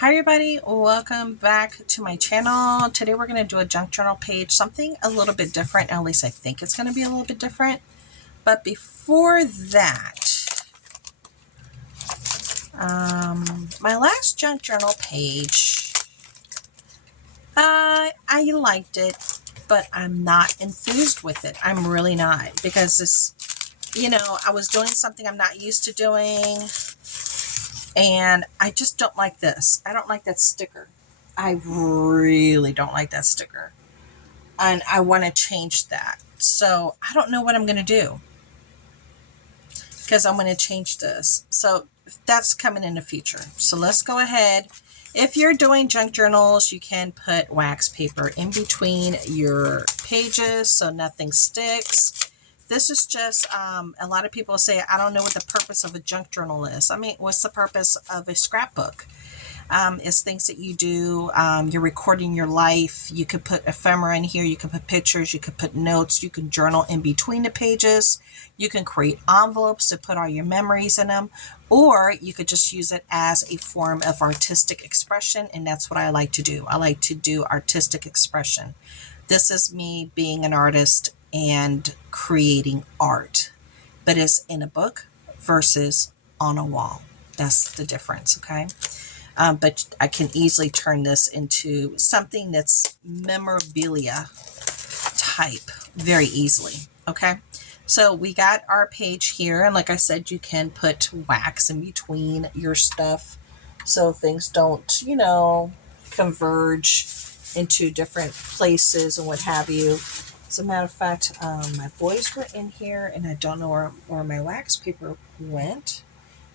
Hi everybody, welcome back to my channel. Today we're going to do a junk journal page, something a little bit different, at least I think it's going to be a little bit different. But before that, my last junk journal page, I liked it, but I'm not enthused with it. I'm really not, because this, I was doing something I'm not used to doing. And I just don't like this. I don't like that sticker. I really don't like that sticker. And I want to change that. So I don't know what I'm going to do, because I'm going to change this. So that's coming in the future. So let's go ahead. If you're doing junk journals, you can put wax paper in between your pages so nothing sticks. This is just, a lot of people say, I don't know what the purpose of a junk journal is. I mean, what's the purpose of a scrapbook? It's things that you do. You're recording your life. You could put ephemera in here. You could put pictures. You could put notes. You can journal in between the pages. You can create envelopes to put all your memories in them. Or you could just use it as a form of artistic expression. And that's what I like to do. I like to do artistic expression. This is me being an artist and creating art, but it's in a book versus on a wall. That's the difference, okay? But I can easily turn this into something that's memorabilia type very easily, okay? So we got our page here, and like I said, you can put wax in between your stuff so things don't, converge into different places and what have you. As a matter of fact, my boys were in here, and I don't know where my wax paper went.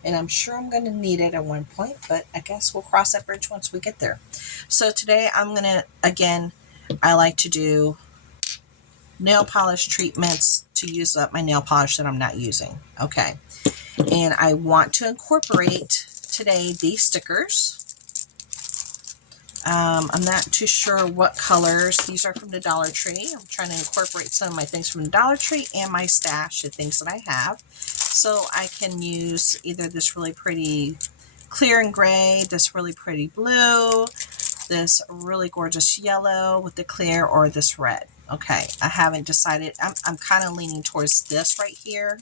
And I'm sure I'm going to need it at one point, but I guess we'll cross that bridge once we get there. So today I'm going to, again, I like to do nail polish treatments to use up my nail polish that I'm not using. Okay. And I want to incorporate today these stickers. I'm not too sure what colors. These are from the Dollar Tree. I'm trying to incorporate some of my things from the Dollar Tree and my stash of things that I have. So I can use either this really pretty clear and gray, this really pretty blue, this really gorgeous yellow with the clear, or this red. Okay, I haven't decided. I'm kind of leaning towards this right here.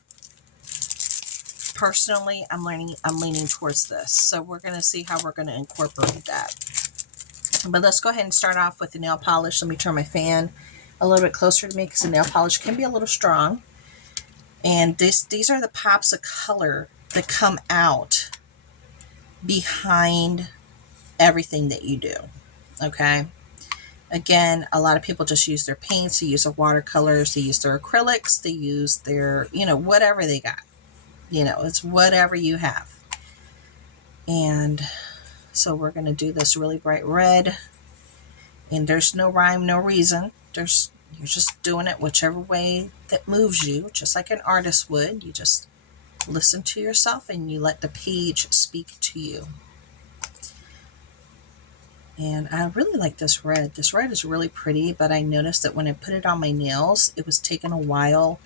Personally, I'm leaning towards this. So we're going to see how we're going to incorporate that. But let's go ahead and start off with the nail polish. Let me turn my fan a little bit closer to me, because the nail polish can be a little strong. And these are the pops of color that come out behind everything that you do. Okay. Again, a lot of people just use their paints. They use their watercolors. They use their acrylics. They use their, whatever they got. It's whatever you have. And so we're going to do this really bright red. And there's no rhyme, no reason. You're just doing it whichever way that moves you, just like an artist would. You just listen to yourself and you let the page speak to you. And I really like this red. This red is really pretty, but I noticed that when I put it on my nails, it was taking a while.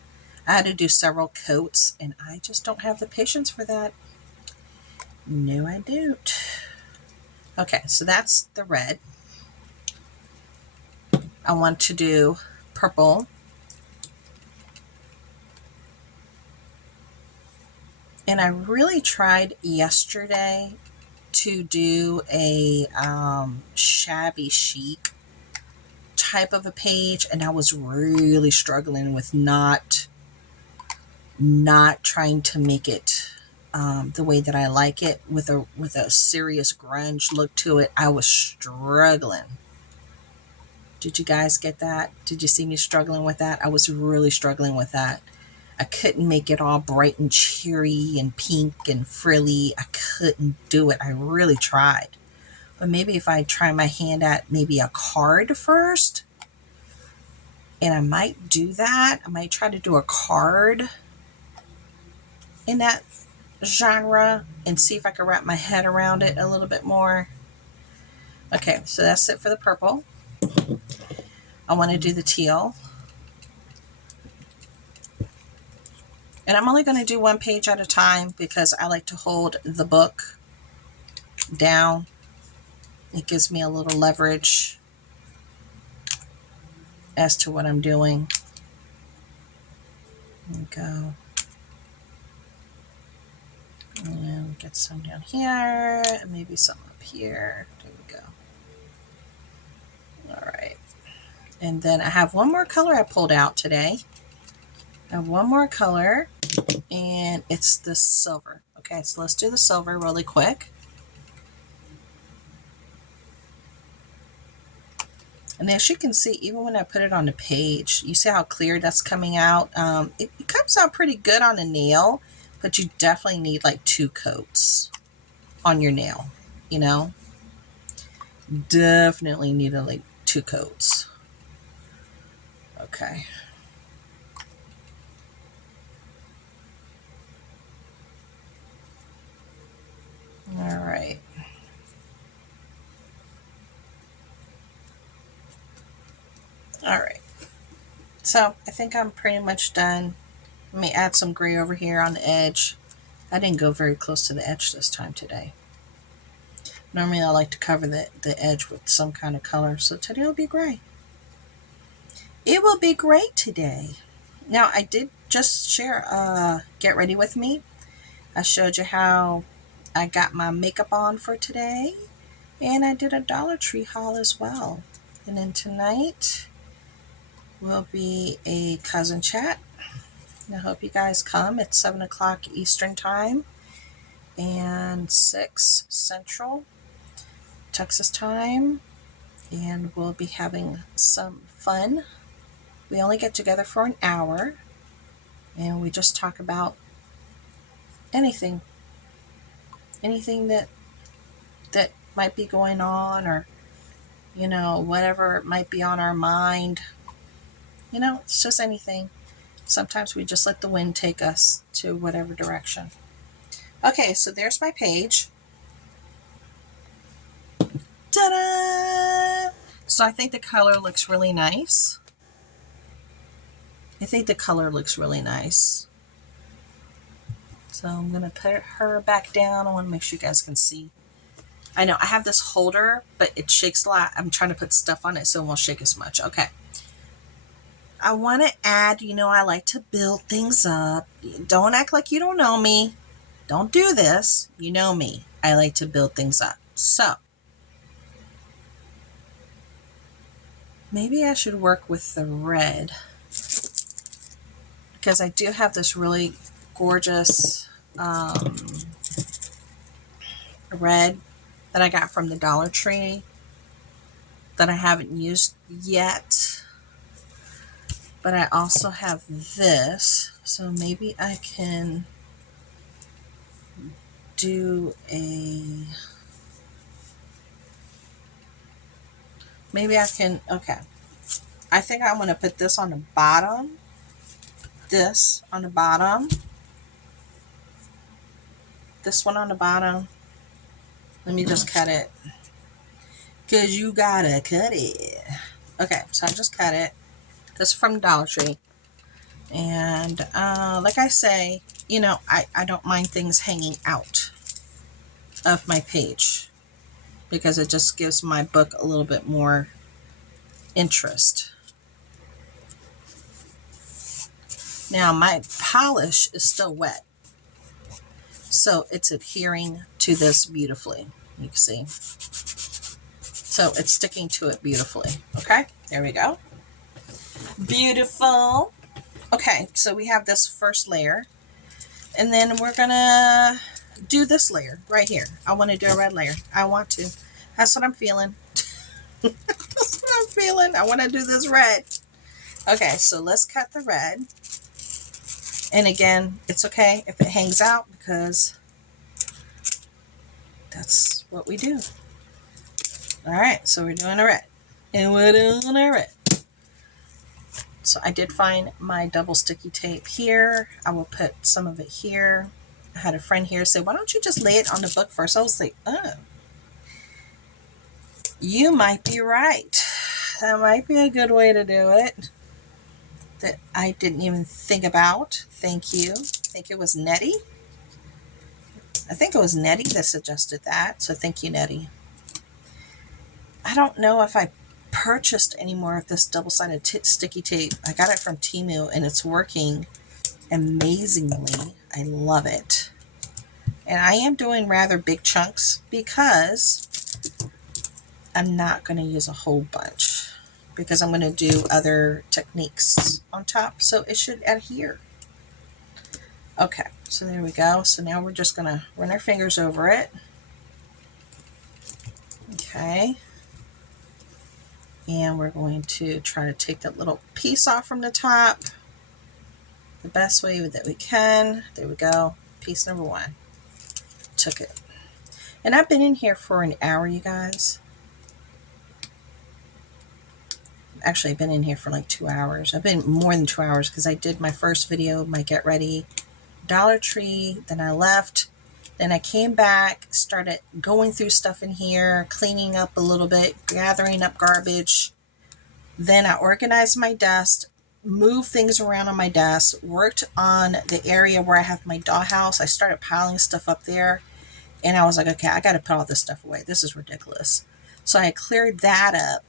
I had to do several coats, and I just don't have the patience for that. No, I don't. Okay, so that's the red. I want to do purple. And I really tried yesterday to do a shabby chic type of a page, and I was really struggling with not trying to make it the way that I like it, with a serious grunge look to it. I was struggling. Did you guys get that? Did you see me struggling with that? I was really struggling with that. I couldn't make it all bright and cheery and pink and frilly. I couldn't do it. I really tried. But maybe if I try my hand at maybe a card first, and I might do that. I might try to do a card in that genre and see if I can wrap my head around it a little bit more. Okay, so that's it for the purple. I want to do the teal. And I'm only going to do one page at a time, because I like to hold the book down It gives me a little leverage as to what I'm doing. There we go. And get some down here, and maybe some up here. There we go. All right. And then I have one more color I pulled out today. I have one more color, and it's the silver. Okay, so let's do the silver really quick. And as you can see, even when I put it on the page, you see how clear that's coming out? It comes out pretty good on a nail, but you definitely need like 2 coats on your nail, you know? Definitely need like 2 coats. Okay. All right. All right. So I think I'm pretty much done. Let me add some gray over here on the edge. I didn't go very close to the edge this time today. Normally I like to cover the edge with some kind of color, so today will be gray. It will be great today. Now I did just share Get Ready With Me. I showed you how I got my makeup on for today, and I did a Dollar Tree haul as well. And then tonight will be a cousin chat. And I hope you guys come. It's 7 o'clock Eastern Time and 6 Central Texas Time, and we'll be having some fun. We only get together for an hour, and we just talk about anything that might be going on, or you know, whatever might be on our mind. You know, it's just anything. Sometimes we just let the wind take us to whatever direction. Okay, so there's my page. Ta-da! So I think the color looks really nice. So I'm going to put her back down. I want to make sure you guys can see. I know I have this holder, but it shakes a lot. I'm trying to put stuff on it so it won't shake as much. Okay. I want to add, you know, I like to build things up. Don't act like you don't know me. Don't do this. You know me. I like to build things up. So maybe I should work with the red, because I do have this really gorgeous red that I got from the Dollar Tree that I haven't used yet. But I also have this, so maybe I can do okay. I think I'm going to put this on the bottom, this one on the bottom. Let me just cut it, because you gotta cut it. Okay, so I just cut it. This is from Dollar Tree. And like I say, you know, I don't mind things hanging out of my page, because it just gives my book a little bit more interest. Now my polish is still wet, so it's adhering to this beautifully. You can see. So it's sticking to it beautifully. Okay, there we go. Beautiful. Okay, so we have this first layer, and then we're gonna do this layer right here. I want to do a red layer. That's what I'm feeling. That's what I'm feeling. I want to do this red. Okay, so let's cut the red. And again, it's okay if it hangs out, because that's what we do. All right, so we're doing a red. And we're doing a red. So I did find my double sticky tape here. I will put some of it here. I had a friend here say, why don't you just lay it on the book first? I was like, oh, you might be right. That might be a good way to do it, that I didn't even think about. Thank you. I think it was Nettie. I think it was Nettie that suggested that. So thank you, Nettie. I don't know if I purchased any more of this double-sided sticky tape. I got it from Temu and it's working amazingly. I love it. And I am doing rather big chunks because I'm not going to use a whole bunch because I'm going to do other techniques on top, so it should adhere. Okay, so there we go. So now we're just going to run our fingers over it. Okay. And we're going to try to take that little piece off from the top the best way that we can. There we go. Piece number one. Took it. And I've been in here for an hour, you guys. Actually, I've been in here for like 2 hours. I've been more than 2 hours because I did my first video, my get ready, Dollar Tree. Then I left. Then I came back, started going through stuff in here, cleaning up a little bit, gathering up garbage. Then I organized my desk, moved things around on my desk, worked on the area where I have my dollhouse. I started piling stuff up there. And I was like, okay, I got to put all this stuff away. This is ridiculous. So I cleared that up.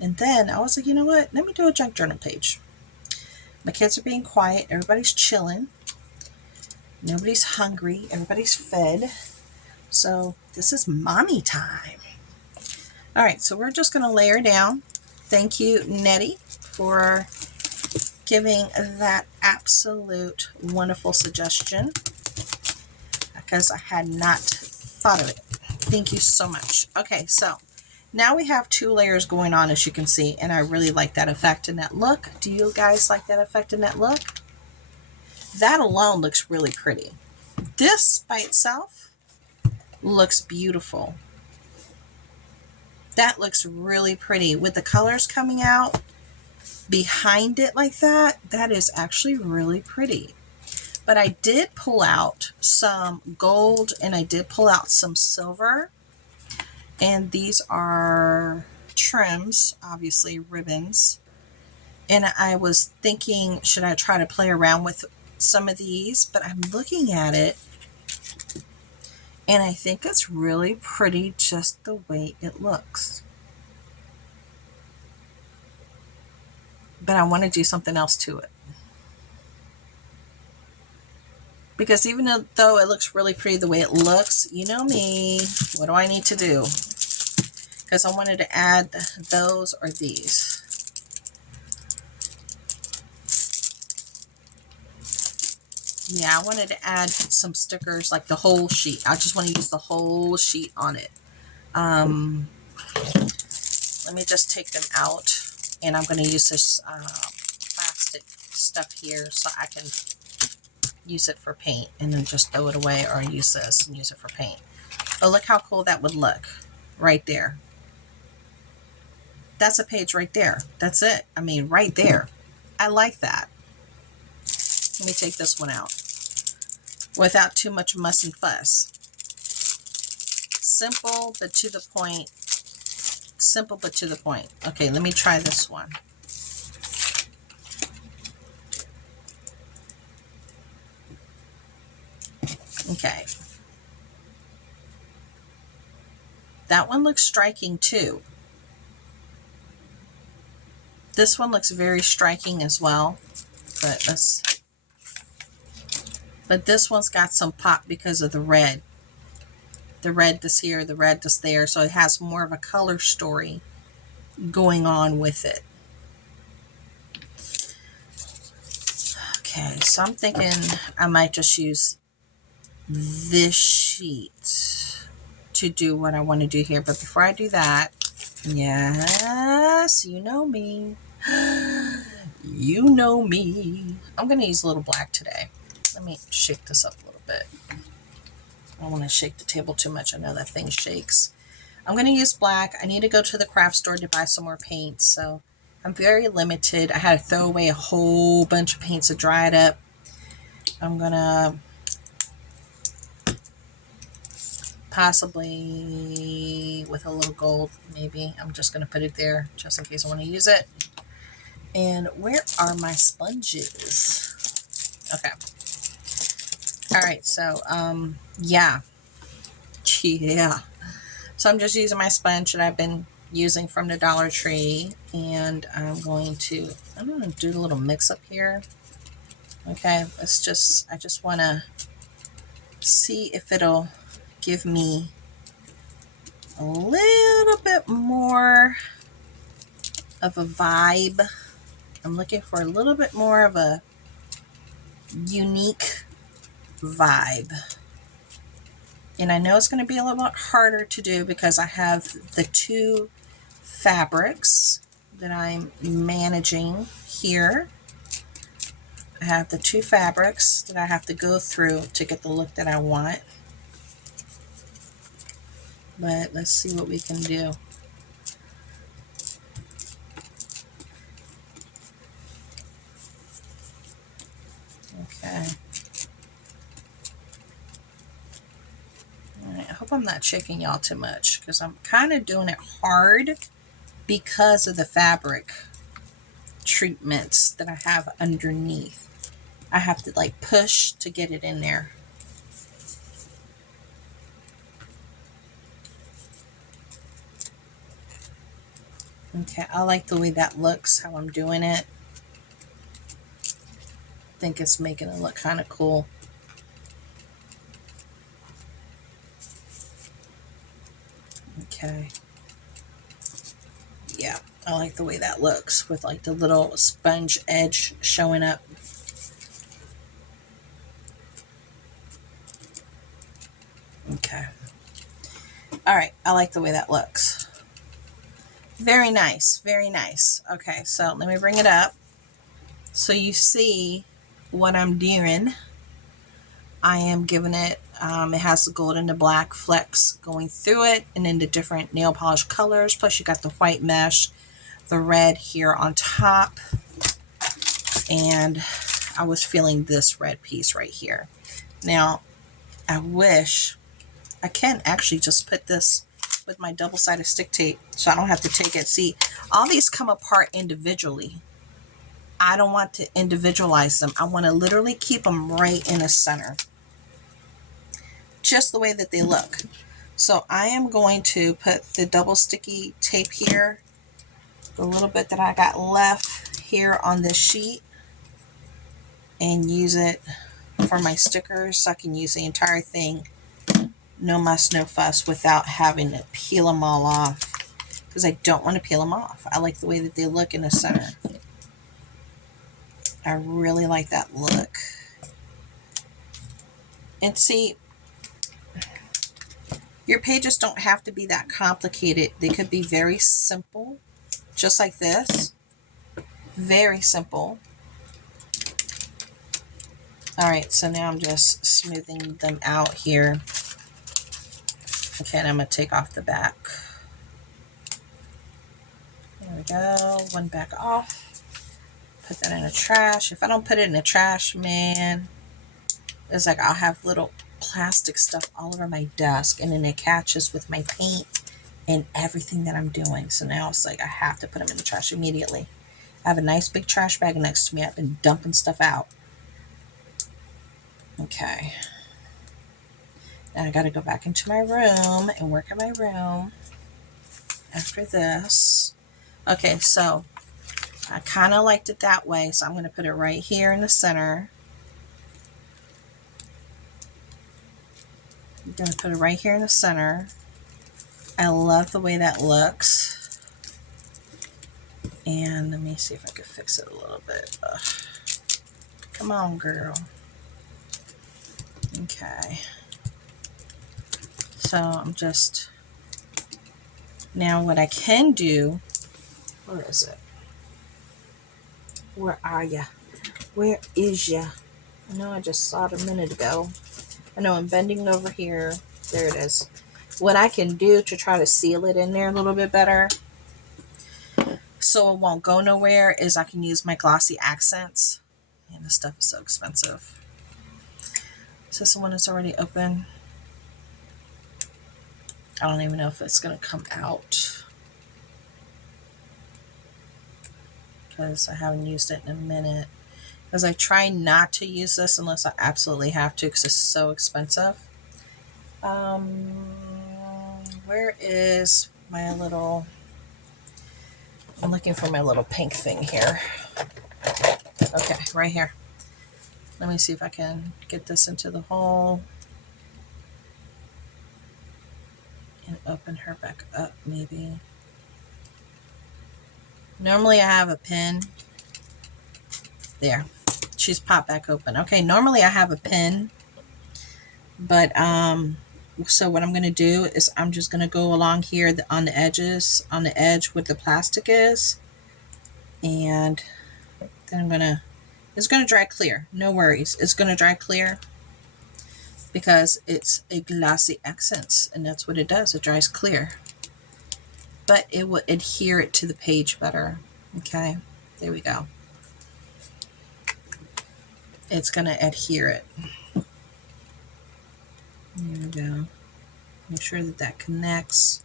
And then I was like, you know what? Let me do a junk journal page. My kids are being quiet. Everybody's chilling. Nobody's hungry. Everybody's fed. So this is mommy time. All right, so we're just going to lay her down. Thank you, Nettie, for giving that absolute wonderful suggestion because I had not thought of it. Thank you so much. Okay, so now we have 2 layers going on, as you can see, and I really like that effect and that look. Do you guys like that effect and that look? That alone looks really pretty. This by itself looks beautiful. That looks really pretty with the colors coming out behind it like that. That is actually really pretty. But I did pull out some gold and I did pull out some silver. And these are trims, obviously ribbons. And I was thinking, should I try to play around with some of these? But I'm looking at it and I think it's really pretty just the way it looks. But I want to do something else to it. Because even though it looks really pretty the way it looks, you know me, what do I need to do? Because I wanted to add those or these. Yeah, I wanted to add some stickers, like the whole sheet. I just want to use the whole sheet on it. Let me just take them out. And I'm going to use this plastic stuff here so I can use it for paint. And then just throw it away, or use this and use it for paint. But look how cool that would look right there. That's a page right there. That's it. I mean, right there. I like that. Let me take this one out without too much muss and fuss. Simple, but to the point. Simple, but to the point. Okay, let me try this one. Okay. That one looks striking too. This one looks very striking as well. But this one's got some pop because of the red. The red that's here, the red that's there. So it has more of a color story going on with it. Okay, so I'm thinking I might just use this sheet to do what I want to do here. But before I do that, yes, you know me. You know me. I'm going to use a little black today. Let me shake this up a little bit. I don't want to shake the table too much. I know that thing shakes. I'm going to use black. I need to go to the craft store to buy some more paint. So I'm very limited. I had to throw away a whole bunch of paints that dried up. I'm going to possibly with a little gold, maybe. I'm just going to put it there just in case I want to use it. And where are my sponges? Okay. All right. So, yeah. So I'm just using my sponge that I've been using from the Dollar Tree, and I'm going to do a little mix up here. Okay, I just want to see if it'll give me a little bit more of a vibe. I'm looking for a little bit more of a unique vibe. And I know it's going to be a little bit harder to do because I have the two fabrics that I'm managing here. I have the two fabrics that I have to go through to get the look that I want. But let's see what we can do. Okay. All right, I hope I'm not shaking y'all too much because I'm kind of doing it hard because of the fabric treatments that I have underneath. I have to like push to get it in there. Okay, I like the way that looks, how I'm doing it. I think it's making it look kind of cool. Okay. Yeah, I like the way that looks with like the little sponge edge showing up. Okay. All right, I like the way that looks. Very nice, very nice. Okay, so let me bring it up so you see what I'm doing. I am giving it, it has the gold and the black flecks going through it, and then the different nail polish colors. Plus you got the white mesh, the red here on top. And I was feeling this red piece right here. Now, I wish I can actually just put this with my double-sided stick tape so I don't have to take it. See, all these come apart individually. I don't want to individualize them. I want to literally keep them right in the center, just the way that they look. So I am going to put the double sticky tape here, the little bit that I got left here on this sheet, and use it for my stickers so I can use the entire thing, no muss, no fuss, without having to peel them all off, because I don't want to peel them off. I like the way that they look in the center. I really like that look. And see, your pages don't have to be that complicated. They could be very simple, just like this. Very simple. All right, so now I'm just smoothing them out here. Okay, and I'm going to take off the back. There we go. One back off. Put that in the trash. If I don't put it in the trash, man, it's like I'll have little plastic stuff all over my desk, and then it catches with my paint and everything that I'm doing. So now it's like I have to put them in the trash immediately. I have a nice big trash bag next to me. I've been dumping stuff out. Okay. Now I got to go back into my room and work in my room after this. Okay, so I kind of liked it that way, so I'm going to put it right here in the center. I'm going to put it right here in the center. I love the way that looks. And let me see if I can fix it a little bit. Come on, girl. Okay. So I'm just, now what I can do, where is it? Where are ya? Where is ya? I know I just saw it a minute ago. I know I'm bending over here. There it is. What I can do to try to seal it in there a little bit better so it won't go nowhere is I can use my glossy accents. And this stuff is so expensive. Is this the one that's already open? I don't even know if it's going to come out, because I haven't used it in a minute. Because I try not to use this unless I absolutely have to, because it's so expensive. Where is my little I'm looking for my little pink thing here. Okay, right here. Let me see if I can get this into the hole and open her back up maybe. Normally I have a pin. There. She's popped back open. Okay, normally I have a pin, but so what I'm going to do is I'm just going to go along here on the edges, on the edge where the plastic is, and then I'm going to, it's going to dry clear. No worries. It's going to dry clear because it's a glossy accents, and that's what it does. It dries clear. But it will adhere it to the page better. Okay, there we go. It's going to adhere it. There we go. Make sure that that connects.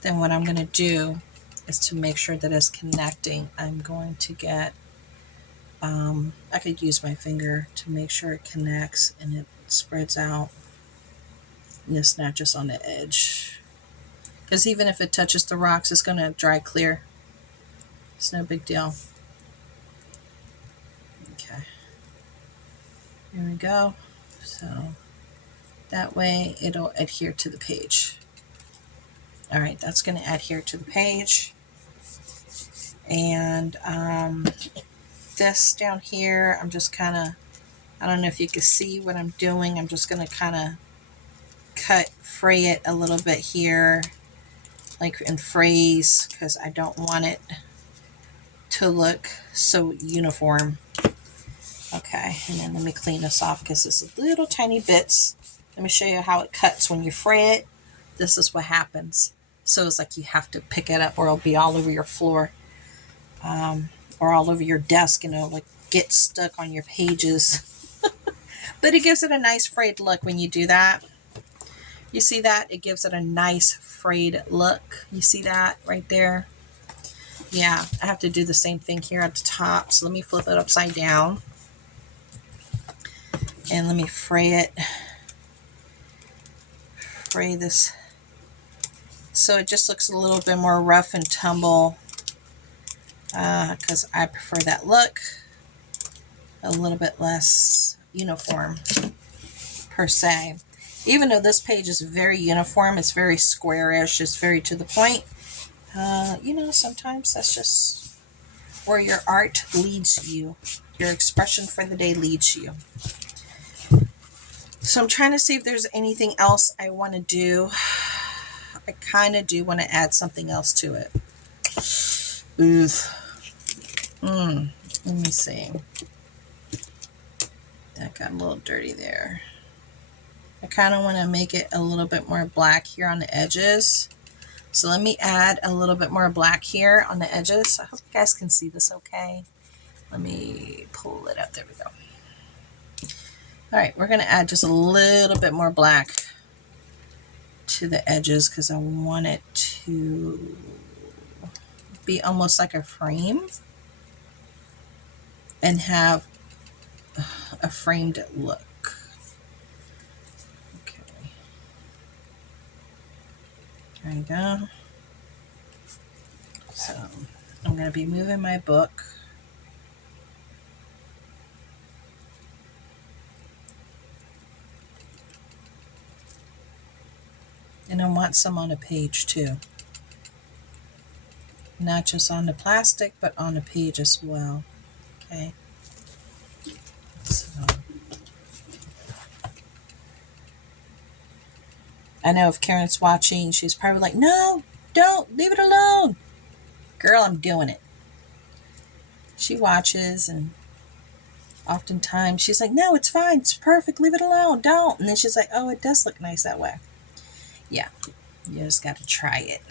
Then what I'm going to do is to make sure that it's connecting, I'm going to get, I could use my finger to make sure it connects and it spreads out. And it's not just on the edge. Because even if it touches the rocks, it's going to dry clear. It's no big deal. Okay. Here we go. So that way it'll adhere to the page. All right, that's going to adhere to the page. And this down here, I'm just kind of, I don't know if you can see what I'm doing. I'm just going to kind of fray it a little bit here, like in phrase, because I don't want it to look so uniform. Okay, and then let me clean this off because this is little tiny bits. Let me show you how it cuts when you fray it. This is what happens. So it's like you have to pick it up or it'll be all over your floor, or all over your desk, and it'll like get stuck on your pages. But it gives it a nice frayed look when you do that. You see that? It gives it a nice frayed look. You see that right there? Yeah, I have to do the same thing here at the top. So let me flip it upside down. And let me fray it. Fray this. So it just looks a little bit more rough and tumble. Because I prefer that look. A little bit less uniform, per se. Even though this page is very uniform, it's very squarish, it's very to the point. You know, sometimes that's just where your art leads you. Your expression for the day leads you. So I'm trying to see if there's anything else I want to do. I kind of do want to add something else to it. Let me see. That got a little dirty there. I kind of want to make it a little bit more black here on the edges. So let me add a little bit more black here on the edges. I hope you guys can see this okay. Let me pull it up. There we go. All right, we're going to add just a little bit more black to the edges because I want it to be almost like a frame and have a framed look. Okay. There you go. So I'm going to be moving my book. And I want some on the page too. Not just on the plastic, but on the page as well. Okay. So I know if Karen's watching, she's probably like, no, don't, leave it alone. Girl, I'm doing it. She watches, and oftentimes she's like, no, it's fine, it's perfect, leave it alone, don't. And then she's like, oh, it does look nice that way. Yeah, you just got to try it.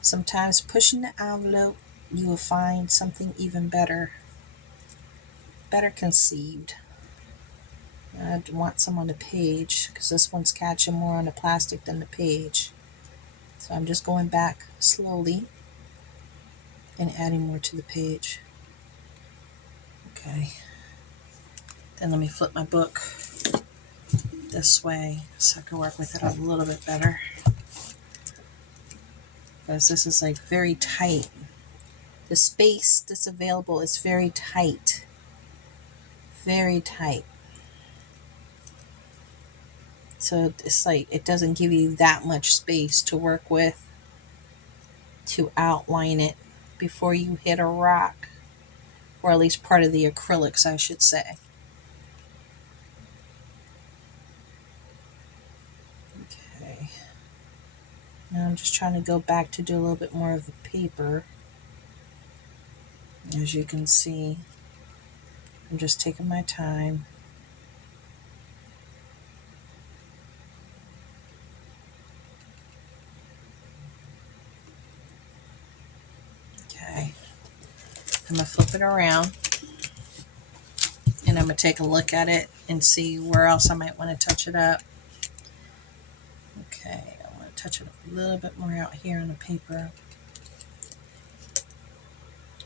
Sometimes pushing the envelope, you will find something even better conceived. I want some on the page because this one's catching more on the plastic than the page. So I'm just going back slowly and adding more to the page. Okay. Then let me flip my book this way so I can work with it a little bit better. Because this is like very tight. The space that's available is very tight. Very tight. So it's like it doesn't give you that much space to work with to outline it before you hit a rock, or at least part of the acrylics, I should say. Okay. Now I'm just trying to go back to do a little bit more of the paper. As you can see, I'm just taking my time. Okay. I'm going to flip it around, and I'm going to take a look at it and see where else I might want to touch it up. Okay, I want to touch it up a little bit more out here on the paper.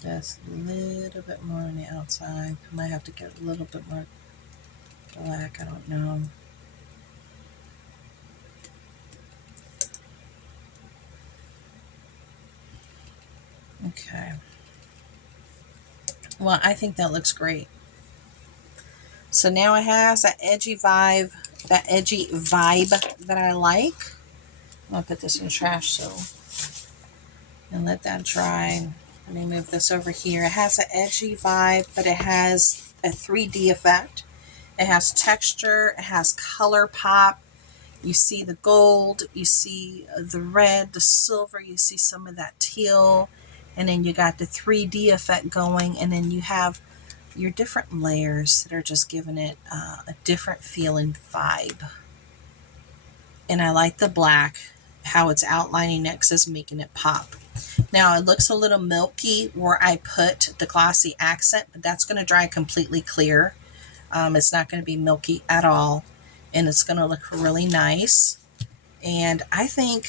Just a little bit more on the outside. I might have to get a little bit more black, I don't know. Okay. Well, I think that looks great. So now it has that edgy vibe that I like. I'm gonna put this in the trash and let that dry. Let me move this over here. It has an edgy vibe, but it has a 3D effect. It has texture. It has color pop. You see the gold. You see the red, the silver. You see some of that teal. And then you got the 3D effect going. And then you have your different layers that are just giving it a different feeling vibe. And I like the black, how it's outlining it, 'cause it's making it pop. Now it looks a little milky where I put the glossy accent, but that's going to dry completely clear. It's not going to be milky at all, and it's going to look really nice. And I think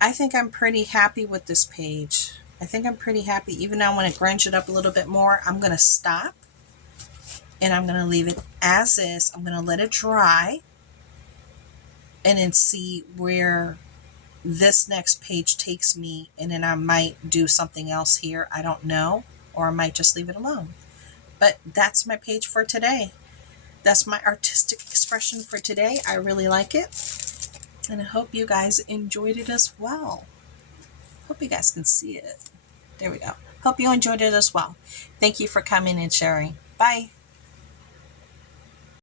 I'm pretty happy with this page. I think I'm pretty happy. Even though I want to grunge it up a little bit more, I'm going to stop and I'm going to leave it as is. I'm going to let it dry and then see where this next page takes me, and then I might do something else here. I don't know, or I might just leave it alone. But that's my page for today. That's my artistic expression for today. I really like it, and I hope you guys enjoyed it as well. Hope you guys can see it. There we go. Hope you enjoyed it as well. Thank you for coming and sharing. Bye.